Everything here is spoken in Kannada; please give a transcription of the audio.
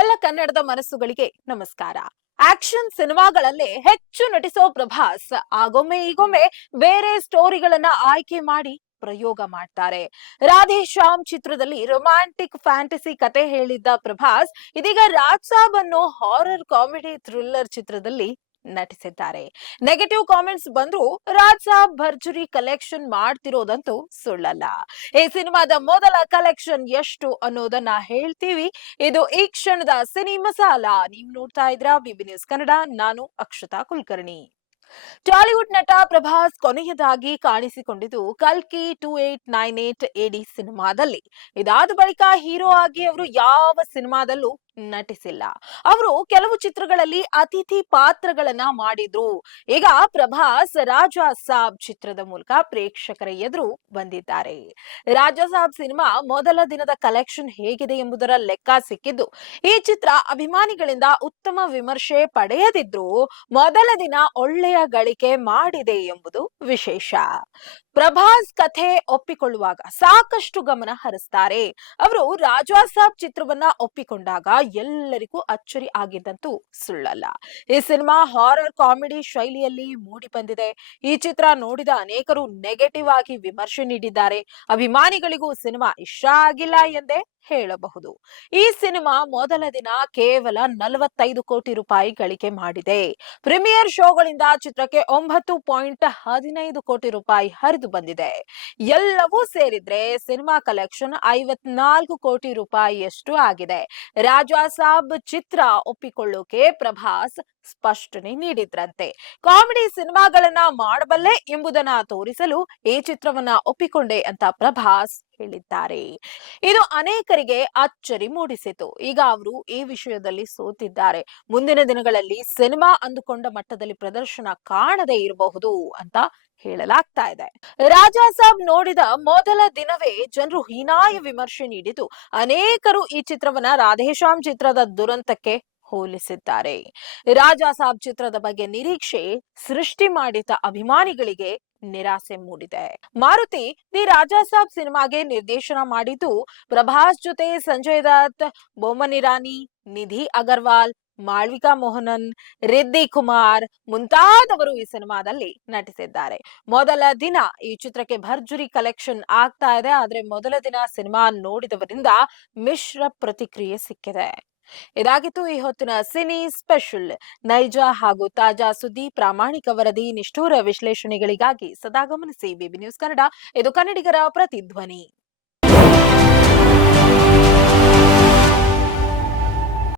ಎಲ್ಲ ಕನ್ನಡದ ಮನಸ್ಸುಗಳಿಗೆ ನಮಸ್ಕಾರ. ಆಕ್ಷನ್ ಸಿನಿಮಾಗಳಲ್ಲೇ ಹೆಚ್ಚು ನಟಿಸೋ ಪ್ರಭಾಸ್ ಆಗೊಮ್ಮೆ ಈಗೊಮ್ಮೆ ಬೇರೆ ಸ್ಟೋರಿಗಳನ್ನ ಆಯ್ಕೆ ಮಾಡಿ ಪ್ರಯೋಗ ಮಾಡ್ತಾರೆ. ರಾಧೆ ಶ್ಯಾಮ್ ಚಿತ್ರದಲ್ಲಿ ರೊಮ್ಯಾಂಟಿಕ್ ಫ್ಯಾಂಟಸಿ ಕತೆ ಹೇಳಿದ್ದ ಪ್ರಭಾಸ್ ಇದೀಗ ರಾಜ್ ಸಾಬ್ ಅನ್ನೋ ಹಾರರ್ ಕಾಮಿಡಿ ಥ್ರಿಲ್ಲರ್ ಚಿತ್ರದಲ್ಲಿ ನಟಿಸಿದ್ದಾರೆ. ನೆಗೆಟಿವ್ ಕಾಮೆಂಟ್ಸ್ ಬಂದ್ರು ರಾಜ್ ಸಾಬ್ ಭರ್ಜರಿ ಕಲೆಕ್ಷನ್ ಮಾಡ್ತಿರೋದಂತೂ ಸುಳ್ಳಲ್ಲ. ಈ ಸಿನಿಮಾದ ಮೊದಲ ಕಲೆಕ್ಷನ್ ಎಷ್ಟು ಅನ್ನೋದನ್ನ ಹೇಳ್ತೀವಿ. ಇದು ಈ ಕ್ಷಣದ ಸಿನಿ ಮಸಾಲ. ನೀವು ನೋಡ್ತಾ ಇದ್ರ ಬಿಬಿ ನ್ಯೂಸ್ ಕನ್ನಡ. ನಾನು ಅಕ್ಷತಾ ಕುಲಕರ್ಣಿ. ಟಾಲಿವುಡ್ ನಟ ಪ್ರಭಾಸ್ ಕೊನೆಯದಾಗಿ ಕಾಣಿಸಿಕೊಂಡಿದ್ದು ಕಲ್ಕಿ 2898 ಎಡಿ ಸಿನಿಮಾದಲ್ಲಿ. ಇದಾದ ಬಳಿಕ ಹೀರೋ ಆಗಿ ಅವರು ಯಾವ ಸಿನಿಮಾದಲ್ಲೂ ನಟಿಸಿಲ್ಲ. ಅವರು ಕೆಲವು ಚಿತ್ರಗಳಲ್ಲಿ ಅತಿಥಿ ಪಾತ್ರಗಳನ್ನ ಮಾಡಿದ್ರು. ಈಗ ಪ್ರಭಾಸ್ ರಾಜಾ ಸಾಬ್ ಚಿತ್ರದ ಮೂಲಕ ಪ್ರೇಕ್ಷಕರ ಎದುರು ಬಂದಿದ್ದಾರೆ. ರಾಜಾ ಸಾಬ್ ಸಿನಿಮಾ ಮೊದಲ ದಿನದ ಕಲೆಕ್ಷನ್ ಹೇಗಿದೆ ಎಂಬುದರ ಲೆಕ್ಕ ಸಿಕ್ಕಿದ್ದು, ಈ ಚಿತ್ರ ಅಭಿಮಾನಿಗಳಿಂದ ಉತ್ತಮ ವಿಮರ್ಶೆ ಪಡೆಯದಿದ್ರು ಮೊದಲ ದಿನ ಒಳ್ಳೆಯ ಗಳಿಕೆ ಮಾಡಿದೆ ಎಂಬುದು ವಿಶೇಷ. ಪ್ರಭಾಸ್ ಕಥೆ ಒಪ್ಪಿಕೊಳ್ಳುವಾಗ ಸಾಕಷ್ಟು ಗಮನ ಹರಿಸ್ತಾರೆ. ಅವರು ರಾಜಾ ಸಾಬ್ ಚಿತ್ರವನ್ನ ಒಪ್ಪಿಕೊಂಡಾಗ ಎಲ್ಲರಿಗೂ ಅಚ್ಚರಿ ಆಗಿದ್ದಂತೂ ಸುಳ್ಳಲ್ಲ. ಈ ಸಿನಿಮಾ ಹಾರರ್ ಕಾಮಿಡಿ ಶೈಲಿಯಲ್ಲಿ ಮೂಡಿ ಬಂದಿದೆ. ಈ ಚಿತ್ರ ನೋಡಿದ ಅನೇಕರು ನೆಗೆಟಿವ್ ಆಗಿ ವಿಮರ್ಶೆ ನೀಡಿದ್ದಾರೆ. ಅಭಿಮಾನಿಗಳಿಗೂ ಸಿನಿಮಾ ಇಷ್ಟ ಆಗಿಲ್ಲ ಎಂದೇ ಹೇಳಬಹುದು. ಈ ಸಿನಿಮಾ ಮೊದಲ ದಿನ ಕೇವಲ 45 ಕೋಟಿ ರೂಪಾಯಿ ಗಳಿಕೆ ಮಾಡಿದೆ. ಪ್ರೀಮಿಯರ್ ಶೋಗಳಿಂದ ಚಿತ್ರಕ್ಕೆ 9.15 ಕೋಟಿ ರೂಪಾಯಿ ಹರಿದು ಬಂದಿದೆ. ಎಲ್ಲವೂ ಸೇರಿದ್ರೆ ಸಿನಿಮಾ ಕಲೆಕ್ಷನ್ 54 ಕೋಟಿ ರೂಪಾಯಿಯಷ್ಟು ಆಗಿದೆ. ರಾಜಾ ಸಾಬ್ ಚಿತ್ರ ಒಪ್ಪಿಕೊಳ್ಳೋಕೆ ಪ್ರಭಾಸ್ ಸ್ಪಷ್ಟನೆ ನೀಡಿದ್ರಂತೆ. ಕಾಮಿಡಿ ಸಿನಿಮಾಗಳನ್ನ ಮಾಡಬಲ್ಲೆ ಎಂಬುದನ್ನ ತೋರಿಸಲು ಈ ಚಿತ್ರವನ್ನ ಒಪ್ಪಿಕೊಂಡೆ ಅಂತ ಪ್ರಭಾಸ್ ಹೇಳಿದ್ದಾರೆ. ಇದು ಅನೇಕರಿಗೆ ಅಚ್ಚರಿ ಮೂಡಿಸಿತು. ಈಗ ಅವರು ಈ ವಿಷಯದಲ್ಲಿ ಸೋತಿದ್ದಾರೆ. ಮುಂದಿನ ದಿನಗಳಲ್ಲಿ ಸಿನಿಮಾ ಅಂದುಕೊಂಡ ಮಟ್ಟದಲ್ಲಿ ಪ್ರದರ್ಶನ ಕಾಣದೇ ಇರಬಹುದು ಅಂತ ಹೇಳಲಾಗ್ತಾ ಇದೆ. ರಾಜಾ ಸಾಬ್ ನೋಡಿದ ಮೊದಲ ದಿನವೇ ಜನರು ಹೀನಾಯ ವಿಮರ್ಶೆ ನೀಡಿದ್ದು, ಅನೇಕರು ಈ ಚಿತ್ರವನ್ನ ರಾಧೇಶ್ಯಾಮ್ ಚಿತ್ರದ ದುರಂತಕ್ಕೆ ಹೋಲಿಸಿದ್ದಾರೆ. ರಾಜಾ ಸಾಬ್ ಚಿತ್ರದ ಬಗ್ಗೆ ನಿರೀಕ್ಷೆ ಸೃಷ್ಟಿ ಮಾಡಿದ ಅಭಿಮಾನಿಗಳಿಗೆ ನಿರಾಸೆ ಮೂಡಿದೆ. ಮಾರುತಿ ದಿ ರಾಜಾ ಸಾಬ್ ಸಿನಿಮಾಗೆ ನಿರ್ದೇಶನ ಮಾಡಿದ್ದು ಪ್ರಭಾಸ್ ಜೊತೆ ಸಂಜಯ್ ದತ್, ಬೋಮನ್ ಇರಾನಿ, ನಿಧಿ ಅಗರ್ವಾಲ್, ಮಾಳ್ವಿಕಾ ಮೋಹನನ್, ರಿದ್ದಿ ಕುಮಾರ್ ಮುಂತಾದವರು ಈ ಸಿನಿಮಾದಲ್ಲಿ ನಟಿಸಿದ್ದಾರೆ. ಮೊದಲ ದಿನ ಈ ಚಿತ್ರಕ್ಕೆ ಭರ್ಜರಿ ಕಲೆಕ್ಷನ್ ಆಗ್ತಾ ಇದೆ. ಆದ್ರೆ ಮೊದಲ ದಿನ ಸಿನಿಮಾ ನೋಡಿದವರಿಂದ ಮಿಶ್ರ ಪ್ರತಿಕ್ರಿಯೆ ಸಿಕ್ಕಿದೆ. ಇದಾಗಿತ್ತು ಈ ಹೊತ್ತಿನ ಸಿನಿ ಸ್ಪೆಷಲ್. ನೈಜ ಹಾಗೂ ತಾಜಾ ಸುದ್ದಿ, ಪ್ರಾಮಾಣಿಕ ವರದಿ, ನಿಷ್ಠೂರ ವಿಶ್ಲೇಷಣೆಗಳಿಗಾಗಿ ಸದಾ ಗಮನಿಸಿ ಬಿಬಿ ನ್ಯೂಸ್ ಕನ್ನಡ. ಇದು ಕನ್ನಡಿಗರ ಪ್ರತಿಧ್ವನಿ.